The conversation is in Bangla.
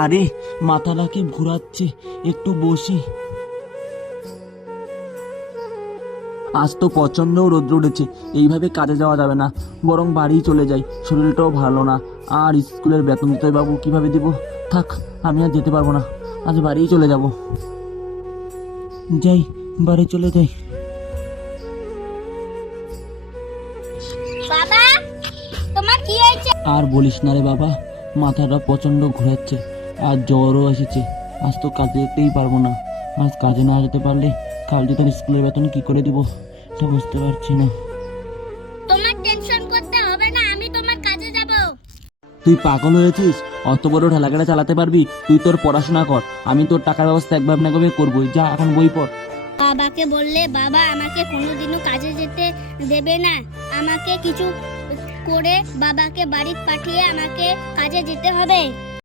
আরে মাথাটা কি ঘুরাচ্ছে, একটু বসি। আজ তো প্রচণ্ড রোদ্র উঠেছে, এইভাবে কাজে যাওয়া যাবে না, বরং বাড়ি চলে যাই, শরীরটাও ভালো না। আর স্কুলের বেতন দিতে হবে বাবু, কিভাবে দিব? থাক, আমি আর যেতে পারবো না, আজ বাড়িই চলে যাব। যাই, বাড়ি চলে যাই। বাবা, তোমার কি হয়েছে? আর বলিস না রে বাবা, মাথাটা প্রচণ্ড ঘোরাচ্ছে, আর জ্বরও এসেছে। আজ তো কাজে যেতেই পারবো না। আজ কাজে না যেতে পারলে কালকে তার স্কুলের বেতন কি করে দিব, তা বুঝতে পারছি না। তোমার টেনশন করতে হবে না, আমি তোমার কাজে যাব। তুই পাগল হয়েছিস? অত বড় ঠেলাগাড়া চালাতে পারবি? তুই তোর পড়াশোনা কর, আমি তোর টাকার ব্যবস্থা একবার না কবে করবোই। যা, এখন বই পড়। বাবাকে বললে বাবা আমাকে কোনোদিনও কাজে যেতে দেবে না। আমাকে কিছু করে বাবাকে বাড়ি পাঠিয়ে আমাকে কাজে যেতে হবে।